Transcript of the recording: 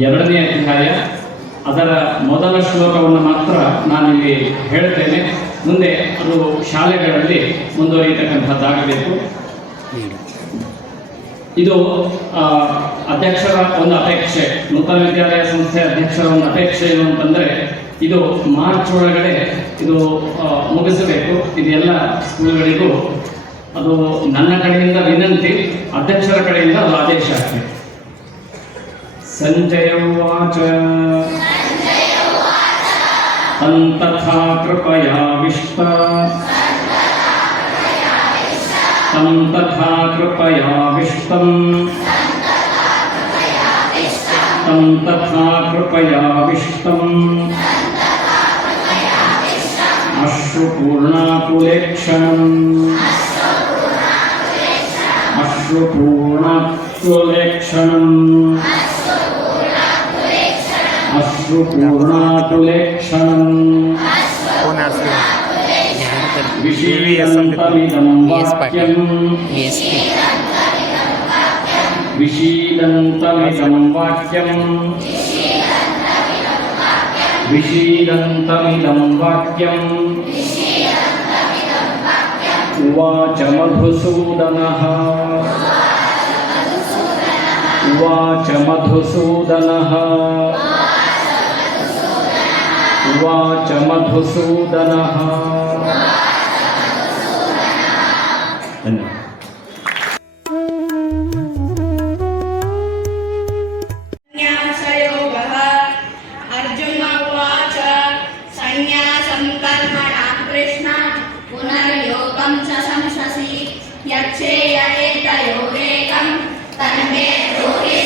2ನೇ ಅಧ್ಯಾಯ ಅದರ ಮೊದಲ ಶ್ಲೋಕವನ್ನು ಮಾತ್ರ ನಾನಿಲ್ಲಿ ಹೇಳ್ತೇನೆ. ಮುಂದೆ ಅದು ಶಾಲೆಗಳಲ್ಲಿ ಮುಂದುವರಿಯತಕ್ಕಂಥದ್ದಾಗಬೇಕು. ಇದು ಅಧ್ಯಕ್ಷರ ಒಂದು ಅಪೇಕ್ಷೆ, ನೂತನ ವಿದ್ಯಾಲಯ ಸಂಸ್ಥೆ ಅಧ್ಯಕ್ಷರ ಒಂದು ಅಪೇಕ್ಷೆ ಏನು ಅಂತಂದರೆ ಇದು ಮಾರ್ಚ್ ಒಳಗಡೆ ಇದು ಮುಗಿಸಬೇಕು. ಇದೆಲ್ಲ ಸ್ಕೂಲ್ಗಳಿಗೂ ಅದು ನನ್ನ ಕಡೆಯಿಂದ ವಿನಂತಿ, ಅಧ್ಯಕ್ಷರ ಕಡೆಯಿಂದ ಅದು ಆದೇಶ ಆಗ್ತದೆ. ಸಂಜಯ ಉವಾಚ ತಥಾ ಕೃಪಯಾವಿಷ್ಟ ತಥಾ ಕೃಪಯಾವಿಷ್ಟಂ ತಥಾ ಕೃಪಯಾವಿಷ್ಟಂ ಅಶ್ರುಪೂರ್ಣಾಕುಲೇಕ್ಷಣಂ ಅಶ್ರುಪೂರ್ಣಾಕುಲೇಕ್ಷಣಂ ಅಶ್ರುಪೂರ್ಣಾಕುಲೇಕ್ಷಣಂ ವಿಷೀದಂತಮಿದಂ ವಾಕ್ಯಂ ವಿಷೀದಂತಮಿದಂ ವಾಕ್ಯಂ ವಿಷೀದಂತಮಿದಂ ವಾಕ್ಯಂ ಉವಾಚ ಮಧುಸೂದನಃ ಉವಾಚ ಮಧುಸೂದನಃ ಉವಾಚ ಮಧುಸೂದನಃ. ಧನ್ಯವಾದ. ಅರ್ಜುನ ಉವಾಚ ಸನ್ಯಾಸಂ ಕರ್ಮಣಾಂ ಕೃಷ್ಣ ಪುನರ್ಯೋಗಂ ಚ ಸಂಶಸಿ ಯಚ್ಚೇಯ ಏತಯೋರೇಕಂ ತನ್ಮೇ ಬ್ರೂಹಿ